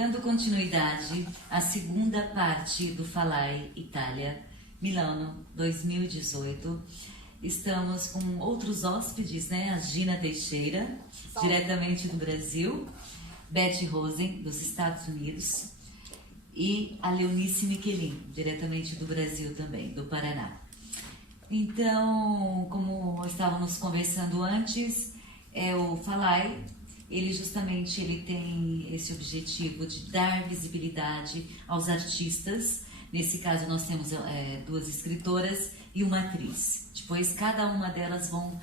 dando continuidade à segunda parte do Falai Itália, Milano 2018, estamos com outros hóspedes, né? A Gina Teixeira, diretamente do Brasil, Betty Rosen, dos Estados Unidos, e a Leonice Michelin, diretamente do Brasil também, do Paraná. Então, como estávamos conversando antes, o Falai, ele tem esse objetivo de dar visibilidade aos artistas. Nesse caso, nós temos duas escritoras e uma atriz. Depois, cada uma delas vão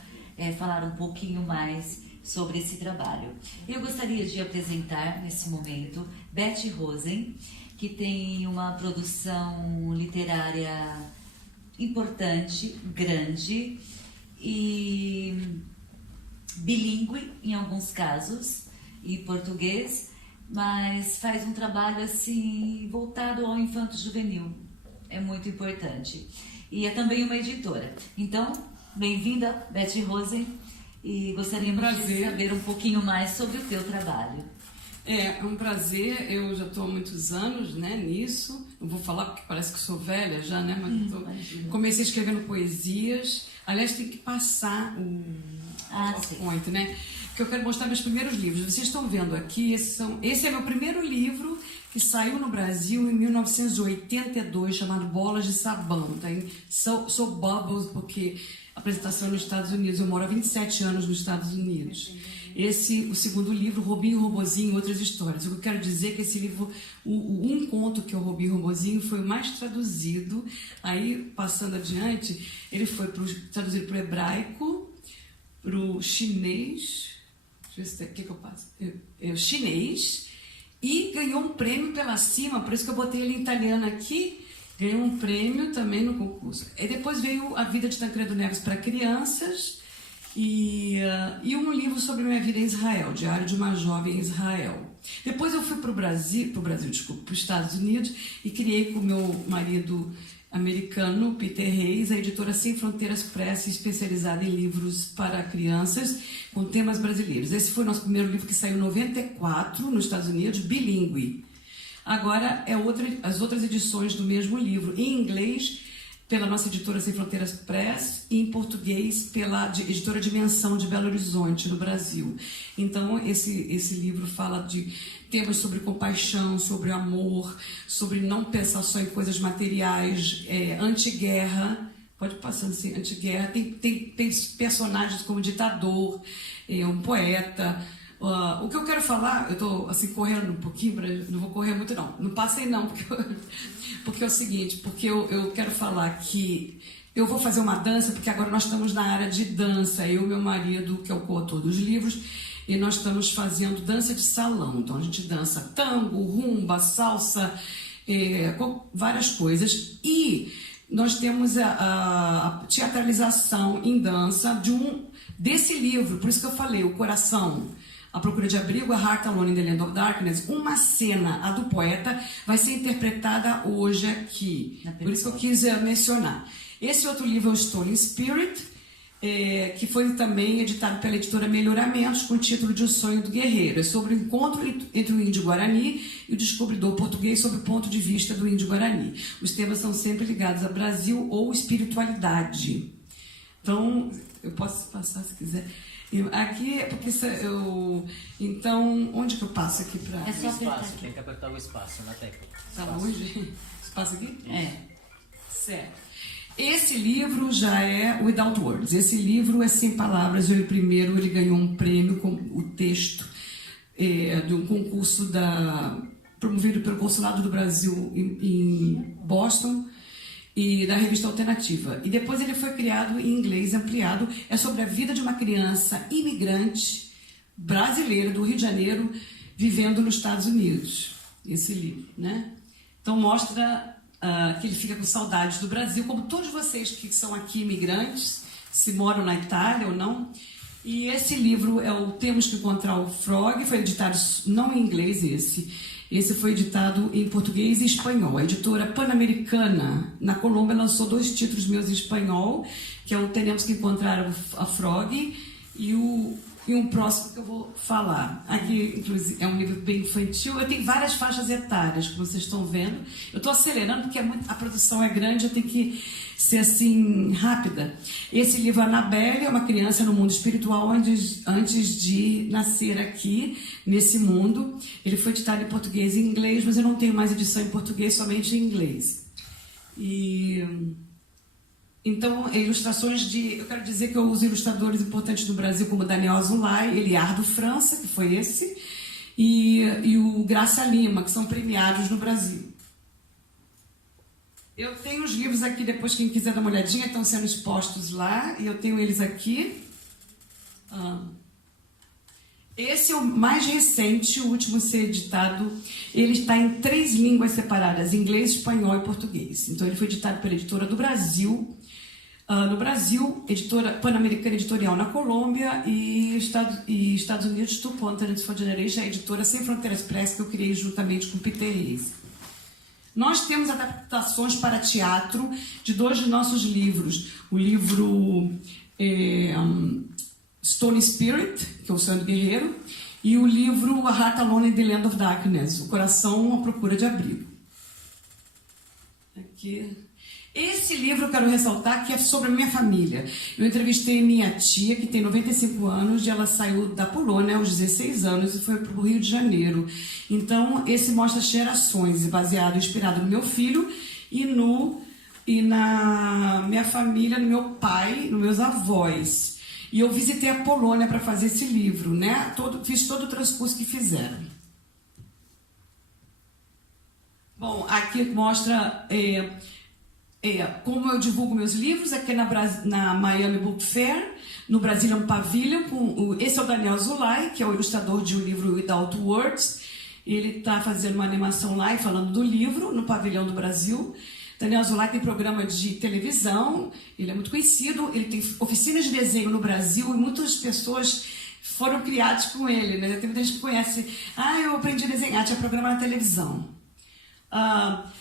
falar um pouquinho mais sobre esse trabalho. Eu gostaria de apresentar, nesse momento, Betty Rosen, que tem uma produção literária importante, grande e bilíngue em alguns casos, e português, mas faz um trabalho assim voltado ao infanto-juvenil. É muito importante. E é também uma editora. Então, bem-vinda, Betty Rosen, e gostaríamos de saber um pouquinho mais sobre o teu trabalho. É um prazer, eu já estou há muitos anos, né, nisso. Não vou falar porque parece que sou velha já, né, mas comecei escrevendo poesias. Aliás, tem que passar o point, né? Que eu quero mostrar meus primeiros livros. Vocês estão vendo aqui, esse é meu primeiro livro que saiu no Brasil em 1982, chamado Bolas de Sabão. Tem So Bubbles, porque a apresentação nos Estados Unidos, eu moro há 27 anos nos Estados Unidos. O segundo livro, Robinho e Robozinho, Outras Histórias. O que eu quero dizer é que esse livro, um conto que é o Robinho e Robozinho, foi o mais traduzido. Aí, passando adiante, ele foi traduzido para o hebraico, para o chinês, deixa eu ver o que eu passo, chinês, e ganhou um prêmio pela cima, por isso que eu botei ele em italiano aqui, ganhou um prêmio também no concurso. E depois veio A Vida de Tancredo Neves para crianças, e um livro sobre minha vida em Israel, Diário de uma Jovem em Israel. Depois eu fui para os Estados Unidos, e criei com meu marido americano, Peter Reis, a editora Sem Fronteiras Press, especializada em livros para crianças com temas brasileiros. Esse foi o nosso primeiro livro, que saiu em 94 nos Estados Unidos, bilíngue. Agora as outras edições do mesmo livro, em inglês, pela nossa editora Sem Fronteiras Press, e em português pela editora Dimensão de Belo Horizonte, no Brasil. Então, esse livro fala de temas sobre compaixão, sobre amor, sobre não pensar só em coisas materiais, antiguerra, pode passar assim, antiguerra, tem personagens como ditador, um poeta. O que eu quero falar, eu estou assim, correndo um pouquinho, não vou correr muito não passem não, porque é o seguinte, porque eu quero falar que eu vou fazer uma dança, porque agora nós estamos na área de dança, eu e meu marido, que é o coautor dos livros, e nós estamos fazendo dança de salão. Então a gente dança tango, rumba, salsa, várias coisas, e nós temos a teatralização em dança desse livro, por isso que eu falei, O Coração, A Procura de Abrigo, A Heart Alone in the Land of Darkness. Uma cena, a do poeta, vai ser interpretada hoje aqui. Por isso que eu quis mencionar. Esse outro livro é o Stolen Spirit, que foi também editado pela editora Melhoramentos, com o título de O Sonho do Guerreiro. É sobre o encontro entre o índio Guarani e o descobridor português sob o ponto de vista do índio Guarani. Os temas são sempre ligados a Brasil ou espiritualidade. Então, eu posso passar se quiser. Aqui é porque então, onde que eu passo aqui para... É só espaço, tem que apertar o espaço na tecla. Tá longe? Espaço aqui? Certo. Esse livro já é Without Words. Esse livro é sem palavras. Ele ganhou um prêmio com o texto de um concurso promovido pelo Consulado do Brasil em Boston, e da revista Alternativa. E depois ele foi criado em inglês, ampliado. É sobre a vida de uma criança imigrante brasileira do Rio de Janeiro vivendo nos Estados Unidos. Esse livro, né? Então mostra que ele fica com saudades do Brasil, como todos vocês que são aqui imigrantes, se moram na Itália ou não. E esse livro é o Temos que Encontrar o Frog, foi editado não em inglês Esse foi editado em português e espanhol. A editora Pan-Americana, na Colômbia, lançou 2 títulos meus em espanhol, que é o Temos que Encontrar a Frog e o e um próximo que eu vou falar. Aqui, inclusive, é um livro bem infantil. Eu tenho várias faixas etárias, como vocês estão vendo. Eu estou acelerando porque a produção é grande, eu tenho que ser assim, rápida. Esse livro, Annabelle, é uma criança no mundo espiritual antes de nascer aqui, nesse mundo. Ele foi editado em português e inglês, mas eu não tenho mais edição em português, somente em inglês. Então, ilustrações eu quero dizer que eu uso ilustradores importantes do Brasil, como Daniel Azulay, Eliardo França, que foi esse, e o Graça Lima, que são premiados no Brasil. Eu tenho os livros aqui, depois quem quiser dar uma olhadinha, estão sendo expostos lá, e eu tenho eles aqui. Esse é o mais recente, o último a ser editado. Ele está em 3 línguas separadas, inglês, espanhol e português. Então, ele foi editado pela Editora do Brasil, no Brasil, Editora Pan-Americana Editorial na Colômbia e Estados Unidos, Two Continents for Generation, a editora Sem Fronteiras Press, que eu criei juntamente com Peter Reis. Nós temos adaptações para teatro de 2 de nossos livros. O livro Stone Spirit, que é o Sonho do Guerreiro, e o livro A Heart Alone in the Land of Darkness, O Coração à Procura de Abrigo. Aqui. Esse livro eu quero ressaltar que é sobre a minha família. Eu entrevistei minha tia, que tem 95 anos, e ela saiu da Polônia aos 16 anos e foi para o Rio de Janeiro. Então, esse mostra gerações, inspirado no meu filho e na minha família, no meu pai, nos meus avós. E eu visitei a Polônia para fazer esse livro, né? Fiz todo o transcurso que fizeram. Bom, aqui mostra como eu divulgo meus livros, aqui na Miami Book Fair, no Brazilian Pavilion. Esse é o Daniel Azulay, que é o ilustrador de um livro Without Words. Ele está fazendo uma animação lá e falando do livro, no Pavilhão do Brasil. Daniel Azulay tem programa de televisão, ele é muito conhecido, ele tem oficinas de desenho no Brasil e muitas pessoas foram criadas com ele, né? Tem muita gente que conhece, eu aprendi a desenhar, tinha programa na televisão.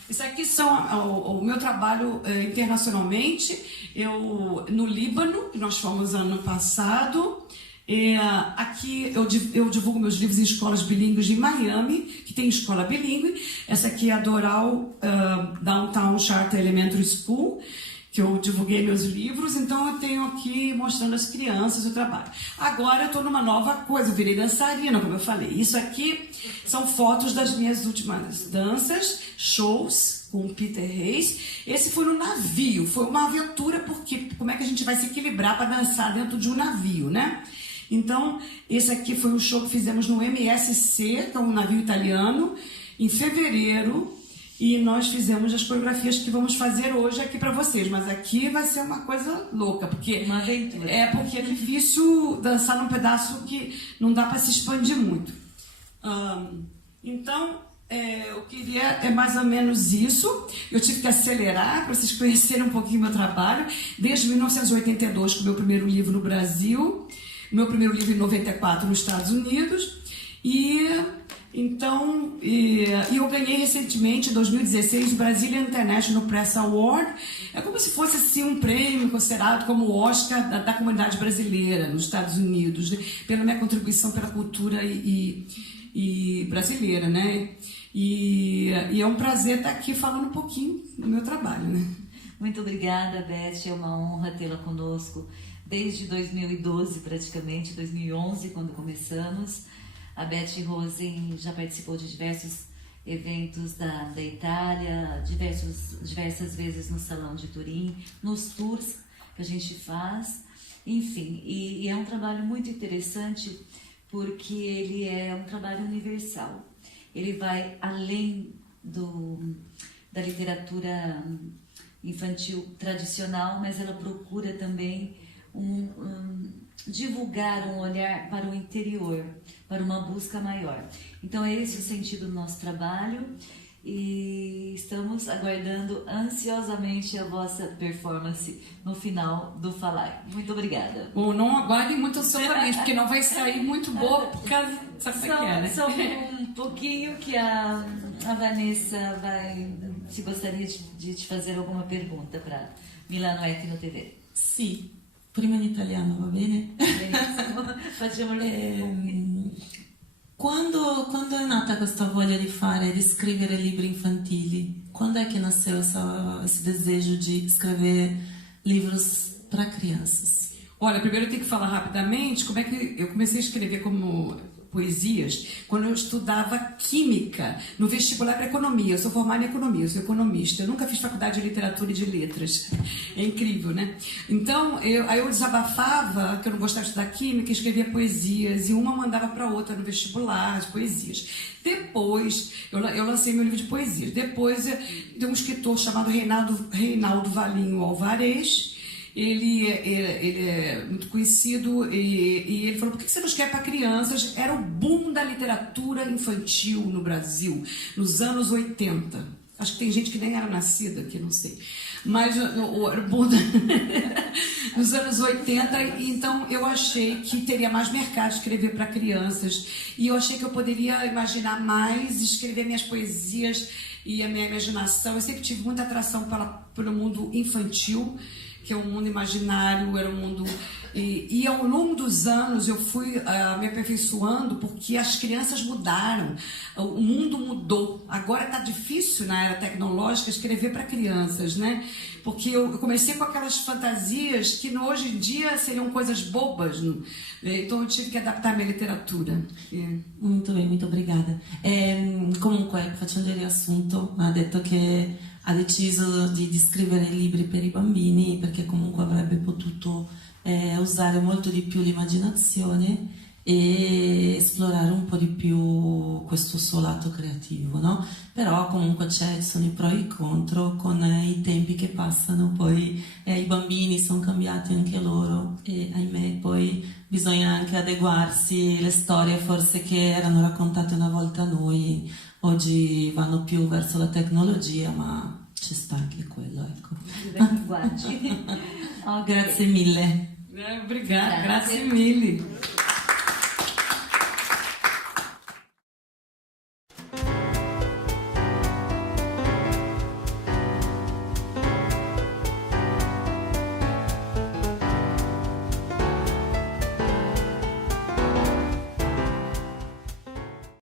Isso aqui são o meu trabalho internacionalmente. No Líbano, que nós fomos ano passado. Aqui eu divulgo meus livros em escolas bilíngues em Miami, que tem escola bilíngue. Essa aqui é a Doral Downtown Charter Elementary School, que eu divulguei meus livros. Então eu tenho aqui mostrando as crianças o trabalho. Agora eu estou numa nova coisa, eu virei dançarina, como eu falei. Isso aqui são fotos das minhas últimas danças, shows com Peter Reis. Esse foi no navio, foi uma aventura, porque como é que a gente vai se equilibrar para dançar dentro de um navio, né? Então, esse aqui foi um show que fizemos no MSC, que é um navio italiano, em fevereiro, e nós fizemos as coreografias que vamos fazer hoje aqui para vocês. Mas aqui vai ser uma coisa louca, porque uma aventura. Porque é difícil dançar num pedaço que não dá para se expandir muito. Então, eu queria mais ou menos isso. Eu tive que acelerar para vocês conhecerem um pouquinho meu trabalho. Desde 1982, com o meu primeiro livro no Brasil, meu primeiro livro em 94 nos Estados Unidos, e eu ganhei recentemente, em 2016, o Brazilian International Press Award. É como se fosse assim, um prêmio considerado como o Oscar da comunidade brasileira nos Estados Unidos, né? Pela minha contribuição pela cultura e brasileira, né? E é um prazer estar aqui falando um pouquinho do meu trabalho, né? Muito obrigada, Beth, é uma honra tê-la conosco. Desde 2012, praticamente, 2011, quando começamos. A Beth Rosen já participou de diversos eventos da Itália, diversas vezes no Salão de Turim, nos tours que a gente faz. Enfim, e é um trabalho muito interessante porque ele é um trabalho universal. Ele vai além da literatura infantil tradicional, mas ela procura também divulgar um olhar para o interior, para uma busca maior. Então é esse o sentido do nosso trabalho e estamos aguardando ansiosamente a vossa performance no final do Falar. Muito obrigada. Bom, não aguardem muito ansiosamente, porque não vai sair muito boa por causa né? Só um pouquinho que a Vanessa se gostaria de te fazer alguma pergunta para Milano Etno TV. Sim. prima in italiano, va bene? Benissimo, facciamolo. Quando è nata questa voglia di scrivere libri infantili? Quando é que nasceu esse desejo de escrever livros para crianças? Olha, primeiro eu tenho que falar rapidamente como é que eu comecei a escrever como poesias quando eu estudava química no vestibular para economia. Eu sou formada em economia, eu sou economista. Eu nunca fiz faculdade de literatura e de letras. É incrível, né? Então, aí eu desabafava que eu não gostava de estudar química e escrevia poesias. E uma mandava para outra no vestibular, as poesias. Depois, eu lancei meu livro de poesias. Depois, tem um escritor chamado Reinaldo Valinho Alvarez. Ele é muito conhecido e ele falou: por que você não escreve para crianças? Era o boom da literatura infantil no Brasil, nos anos 80. Acho que tem gente que nem era nascida aqui, não sei. Mas era o boom nos anos 80, então eu achei que teria mais mercado de escrever para crianças. E eu achei que eu poderia imaginar mais, escrever minhas poesias e a minha imaginação. Eu sempre tive muita atração pelo mundo infantil, que é um mundo imaginário, era um mundo... E ao longo dos anos eu fui me aperfeiçoando porque as crianças mudaram, o mundo mudou. Agora está difícil na era tecnológica escrever para crianças, né? Porque eu comecei com aquelas fantasias que hoje em dia seriam coisas bobas, né? Então eu tive que adaptar a minha literatura. Muito bem, muito obrigada. Comunque, facendo il riassunto, ha detto che ha deciso di scrivere libri per i bambini perché comunque avrebbe potuto usare molto di più l'immaginazione e esplorare un po' di più questo suo lato creativo, no? Però comunque ci sono i pro e i contro, con i tempi che passano, poi i bambini sono cambiati anche loro e ahimè poi bisogna anche adeguarsi, le storie forse che erano raccontate una volta a noi oggi vanno più verso la tecnologia, ma ci sta anche quello, ecco. Okay. Grazie mille. Obrigada, grazie mille.